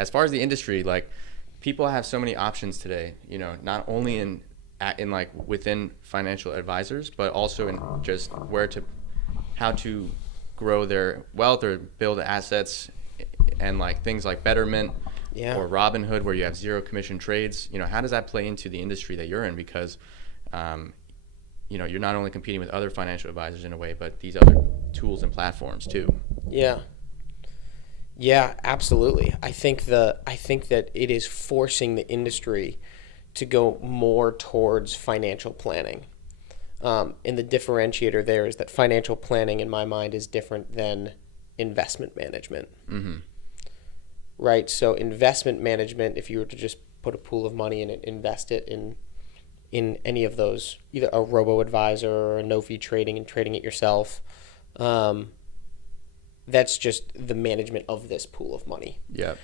as far as the industry, like people have so many options today, not only in like within financial advisors, but also in just how to grow their wealth or build assets, and like things like Betterment or Robinhood, where you have zero commission trades. How does that play into the industry that you're in? Because you're not only competing with other financial advisors in a way, but these other tools and platforms too. Yeah, absolutely. I think that it is forcing the industry to go more towards financial planning. And the differentiator there is that financial planning, in my mind, is different than investment management. Mm-hmm. Right? So investment management, if you were to just put a pool of money in it, invest it in any of those, either a robo-advisor or a no-fee trading and trading it yourself, that's just the management of this pool of money. Yeah.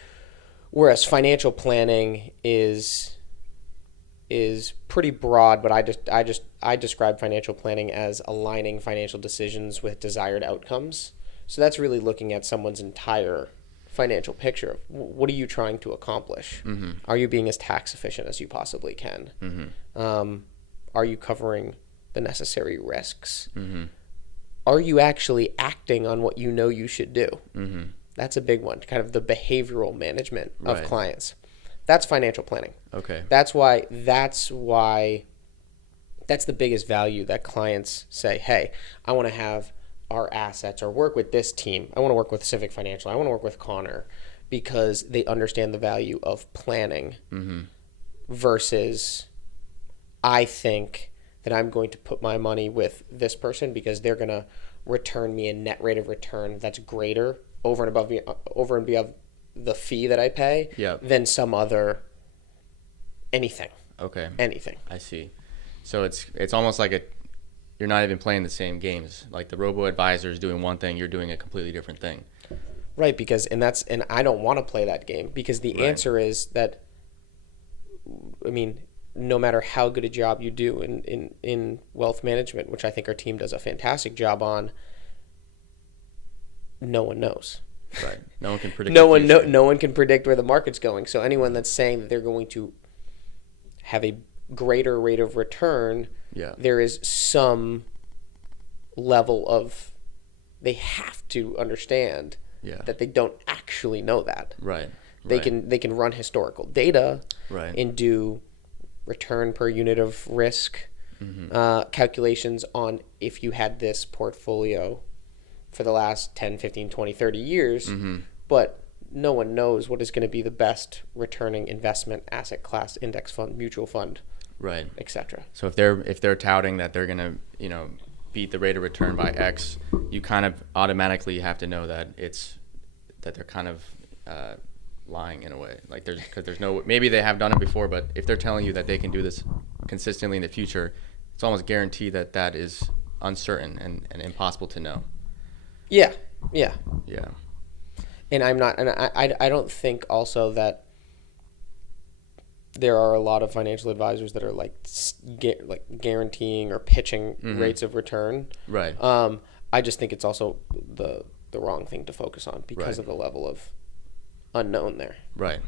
Whereas financial planning is pretty broad, but I describe financial planning as aligning financial decisions with desired outcomes. So that's really looking at someone's entire financial picture of what are you trying to accomplish? Mm-hmm. Are you being as tax efficient as you possibly can? Mm-hmm. Are you covering the necessary risks? Mm-hmm. Are you actually acting on what you know you should do? Mm-hmm. That's a big one, kind of the behavioral management of Right. clients. That's financial planning. Okay. That's why that's the biggest value that clients say, hey, I want to have our assets or work with this team. I want to work with Civic Financial. I want to work with Connor, because they understand the value of planning. Mm-hmm. Versus I think that I'm going to put my money with this person because they're going to return me a net rate of return that's greater over and above the fee that I pay than some other anything. Okay. Anything. I see. So it's almost like you're not even playing the same games. Like the robo-advisor is doing one thing, you're doing a completely different thing. Right, because and I don't want to play that game, because the answer is that, I mean, no matter how good a job you do in wealth management, which I think our team does a fantastic job on, no one knows. Right. No one can predict no the one future. no one can predict where the market's going. So anyone that's saying that they're going to have a greater rate of return, there is some level of, they have to understand that they don't actually know that. Right. They can run historical data and do return per unit of risk calculations on if you had this portfolio for the last 10, 15, 20, 30 years, but no one knows what is going to be the best returning investment asset class, index fund, mutual fund, etc. So if they're touting that they're going to, beat the rate of return by X, you kind of automatically have to know that they're kind of lying in a way. Like there's no, maybe they have done it before, but if they're telling you that they can do this consistently in the future, it's almost guaranteed that is uncertain and impossible to know. Yeah. And I don't think also that there are a lot of financial advisors that are like guaranteeing or pitching rates of return. Right. I just think it's also the wrong thing to focus on because of the level of unknown there. Right.